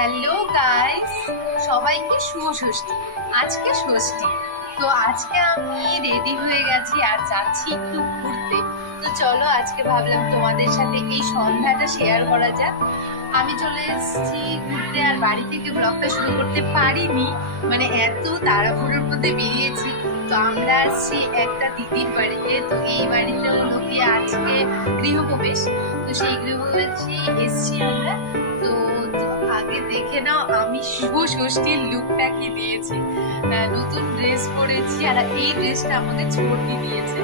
Hello guys, সবাইকে শুভ ষষ্ঠী। আজকে ষষ্ঠী, তো আজকে আমি রেডি হয়ে গেছি আর যাচ্ছি একটু ঘুরতে। তো চলো আজকে ভাবলাম তোমাদের সাথে এই সন্ধ্যাটা শেয়ার করা যাক। আমি চলে এসেছি ঘুরতে আর বাড়ি থেকে ব্লগটা শুরু করতে পারিনি, মানে এত তাড়াহুড়োর মধ্যে বেরিয়েছি। তো আমরা আসছি একটা দিদির বাড়িতে, তো এই বাড়িতে হলো গিয়ে আজকে গৃহপ্রবেশ। তো সেই গৃহপ্রবেশে এসছি আমরা। তো আগে দেখে নাও আমি শুভ ষষ্ঠীর লুকটা কি দিয়েছি। নতুন ড্রেস পরেছি আর এই ড্রেসটা আমাকে ছোটদি দিয়েছে।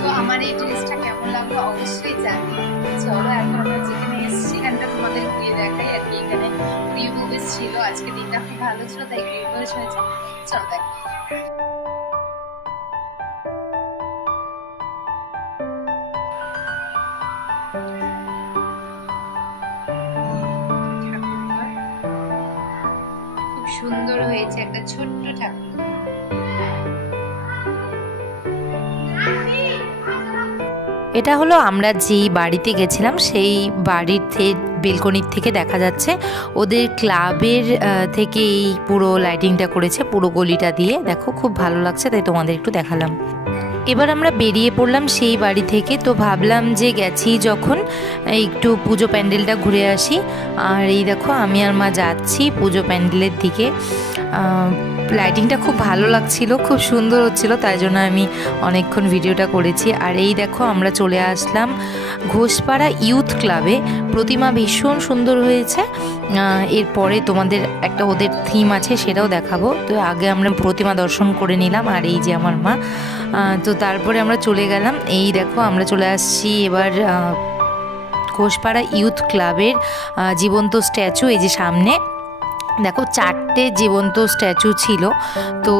তো আমার এই ড্রেসটা কেমন লাগলো অবশ্যই জানি। চলো এখন আমরা যেখানে এসেছি সেখানটা তোমাদের ঘুরিয়ে দেখাই। আর কি এখানে গৃহপ্রবেশ ছিল, আজকে দিনটা খুব ভালো ছিল তাই গৃহপ্রবেশ হয়েছে। চলো দেখ। খুব সুন্দর হয়েছে, একটা ছোট্ট ঠাকুর। এটা হলো আমরা যেই বাড়িতে গেছিলাম সেই বাড়ির বেলকনির থেকে দেখা যাচ্ছে ওদের ক্লাবের থেকে এই পুরো লাইটিংটা করেছে পুরো গলিটা দিয়ে। দেখো খুব ভালো লাগছে, তাই তোমাদের একটু দেখালাম। এবার আমরা বেরিয়ে পড়লাম সেই বাড়ি থেকে। তো ভাবলাম যে গেছি যখন একটু পুজো প্যান্ডেলটা ঘুরে আসি। আর এই দেখো আমি আর মা যাচ্ছি পুজো প্যান্ডেলের দিকে। লাইটিংটা খুব ভালো লাগছিল, খুব সুন্দর হচ্ছিল, তাই জন্য আমি অনেকক্ষণ ভিডিওটা করেছি। আর এই দেখো আমরা চলে আসলাম ঘোষপাড়া ইউথ ক্লাবে। প্রতিমা ভীষণ সুন্দর হয়েছে। এরপরে তোমাদের একটা ওদের থিম আছে সেটাও দেখাবো। তো আগে আমরা প্রতিমা দর্শন করে নিলাম আর এই যে আমার মা। তো তারপরে আমরা চলে গেলাম। এই দেখো আমরা চলে আসছি এবার ঘোষপাড়া ইউথ ক্লাবের জীবন্ত স্ট্যাচু। এই যে সামনে দেখো 4টে জীবন্ত স্ট্যাচু ছিল। তো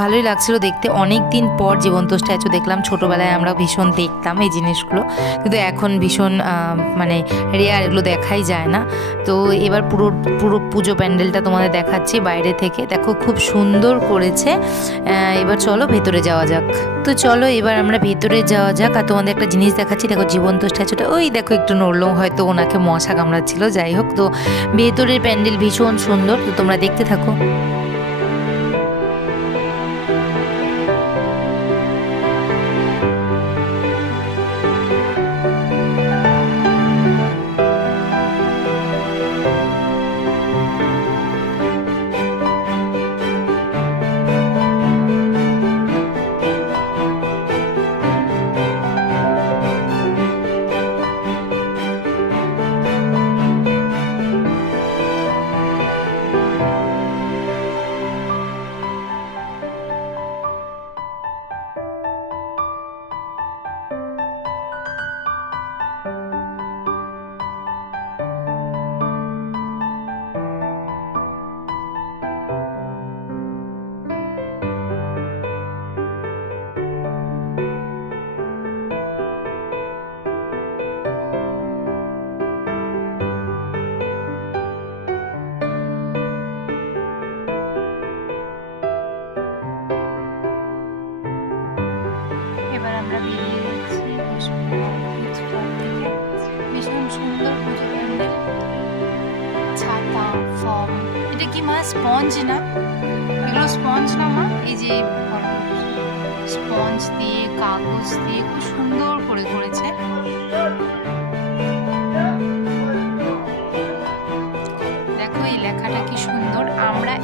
ভালোই লাগছিল দেখতে, অনেক দিন পর জীবন্ত স্ট্যাচু দেখলাম। ছোটোবেলায় আমরা ভীষণ দেখতাম এই জিনিসগুলো, কিন্তু এখন ভীষণ মানে রেয়ার, এগুলো দেখাই যায় না। তো এবার পুরো পুজো প্যান্ডেলটা তোমাদের দেখাচ্ছি বাইরে থেকে। দেখো খুব সুন্দর করেছে। এবার চলো ভেতরে যাওয়া যাক। তো চলো এবার আমরা ভেতরে যাওয়া যাক। আর তোমাদের একটা জিনিস দেখাচ্ছি, দেখো জীবন্ত স্ট্যাচুটা ওই দেখো একটু নড়লো, হয়তো ওনাকে মশা কামড়াচ্ছিল, যাই হোক। তো ভেতরের প্যান্ডেল ভীষণ সুন্দর, তো তোমরা দেখতে থাকো। এবার আমরা বেরিয়ে গেছি ভীষণ সুন্দর পুজো প্যান্ডেল। ছাতা, ফর্ম, এটা কি মা স্পঞ্জ না? এগুলো স্পঞ্জ না মা? এই যে স্পঞ্জ দিয়ে কাগজ দিয়ে খুব সুন্দর করে করেছে। দেখো এই লেখাটা কি সুন্দর, আমরা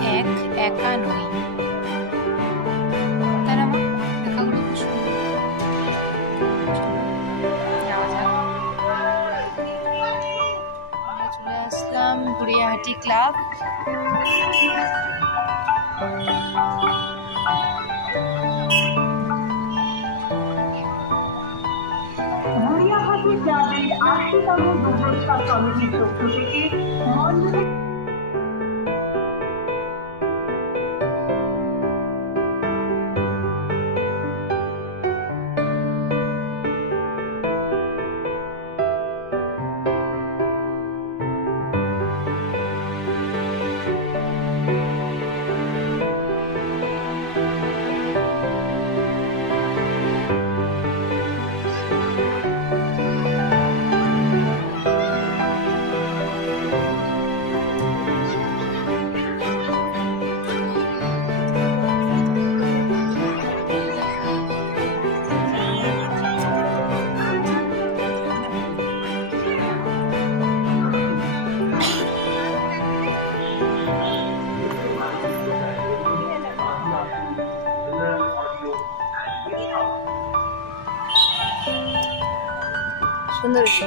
একা নই। গড়িয়াহাটি ক্লাব। গড়িয়াহাটি ক্লাবের ৮০তম দুর্গোৎসব কমিটির পক্ষ থেকে সুন্দর হয়েছে।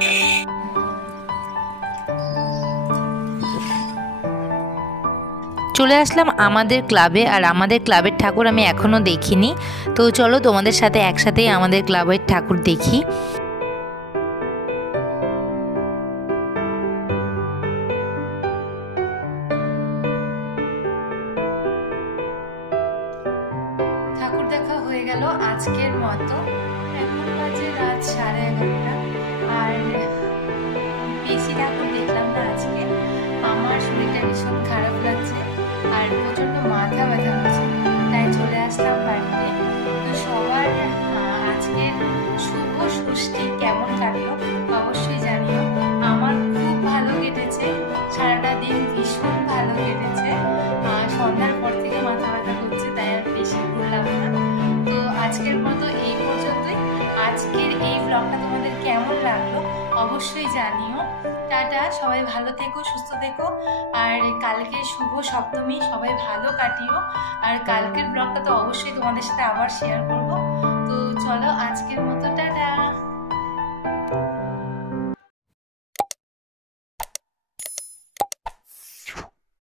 চলে আসলাম আমাদের ক্লাবে, আর আমাদের ক্লাবের ঠাকুর আমি এখনও দেখিনি। তো চলো তোমাদের সাথে একসাথেই আমাদের ক্লাবের ঠাকুর দেখি। ঠাকুর দেখা হয়ে গেল আজকের মতো। এখন বাজে রাত 11:30, আর বেশি ঠাকুর দেখলাম না আজকে। আমার শরীরটা ভীষণ খারাপ লাগছে আর প্রচন্ড মাথা ব্যথা হচ্ছে, তাই চলে আসলাম বাড়িতে। তো সবার আজকের শুভ ষষ্ঠী কেমন কাটলো অবশ্যই জানিও। আমার খুব ভালো কেটেছে, সারাটা দিন ভীষণ ভালো কেটেছে। সন্ধ্যার পর থেকে মাথা ব্যথা করছে, তাই আর বেশি ঘুরলাম না। তো আজকের মতো এই পর্যন্তই। আজকের এই ব্লগটা তোমাদের কেমন লাগলো অবশ্যই জানিও। টাটা, সবাই ভালো থেকো, সুস্থ থেকো। আর কালকে শুভ সপ্তমী, সবাই ভালো কাটিও। আর কালকের ব্লগটা তো অবশ্যই তোমাদের সাথে আবার শেয়ার করব। তো চলো আজকের মতো টাটা।